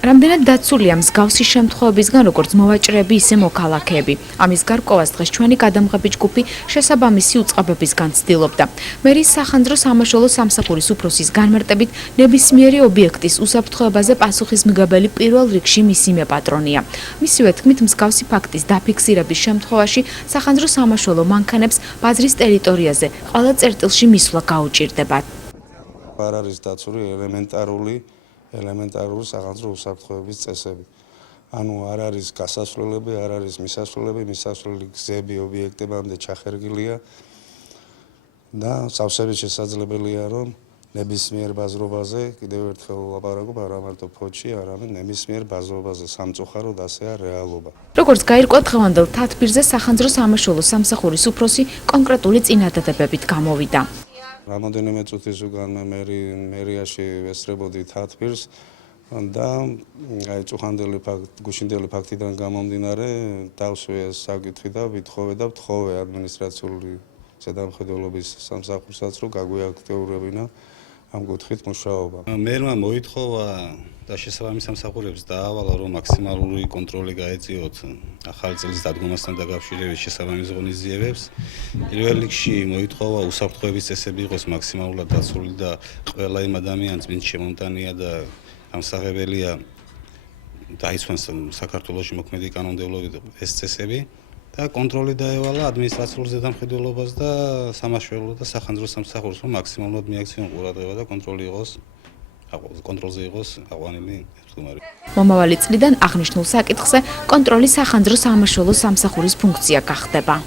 რამდენად დაცულია მსგავსი შემთხვევებისგან, როგორც მოვაჭრეები, ისე მოქალაქეები. ამის გარკვევას დღეს ჩვენი გადამღები ჯგუფი შესაბამისი უწყებებისგან ცდილობდა. მერის სახანძრო სამაშველო სამსახურის უფროსის განმარტებით, ნებისმიერი ობიექტის უსაფრთხოებაზე პასუხისმგებელი პირველ რიგში მისი მეპატრონია. მისივე თქმით, მსგავსი ფაქტის დაფიქსირების შემთხვევაში სახანძრო სამაშველო მანქანებს ბაზრის ტერიტორიაზე ყველა წერტილში მისვლა გაუჭირდებათ. არ არის დაცული ელემენტარული სახანძრო უსაფრთხოების წესები. ანუ არ არის გასასვლელები, არ არის მისასვლელები, მისასვლელი გზები ობიექტებამდე ჩახერგილია და სავსებით შესაძლებელია, რომ ნებისმიერ ბაზრობაზე, კიდევ ერთხელ ვლაპარაკობ, არა მარტო ფოთში, არამედ ნებისმიერ ბაზრობაზე სამწუხაროდ ასეა რეალობა. როგორც გაირკვა დღევანდელ თათბირზე, სახანძრო სამაშველო სამსახურის უფროსი კონკრეტული წინადადებებით გამოვიდა. რამოდენიმე წუთის უკან მერიაში ვესწრებოდი თათბირს და გუშინდელი ფაქტიდან გამომდინარე დავსვია საკითხი და ვთხოვე ადმინისტრაციული ზედამხედველობის სამსახურსაც, რომ გაგვიაქტიურებინა ამ კუთხით მუშაობა. მერმა მოითხოვა და შესაბამის სამსახურებს დაავალა, რომ მაქსიმალური კონტროლი გაეწიოთ ახალი წლის დადგომასთან დაკავშირებით შესაბამის ღონისძიებებს. პირველ რიგში მოითხოვა უსაფრთხოების წესები იყოს მაქსიმალურად დაცული და ყველა იმ ადამიანს, ვინც შემომტანია და ამსაღებელია დაიცვანს საქართველოში მოქმედი კანონმდებლობით ეს წესები და კონტროლი დაევალა ადმინისტრაციულ ზედამხედველობას და სამაშველო და სახანძრო სამსახურს, რომ მაქსიმალურად მიაქციონ ყურადღება და კონტროლზე იყოს აყვანილი მდგომარე. მომავალი წლიდან აღნიშნულ საკითხზე კონტროლი სახანძრო სამაშველო სამსახურის ფუნქცია გახდება.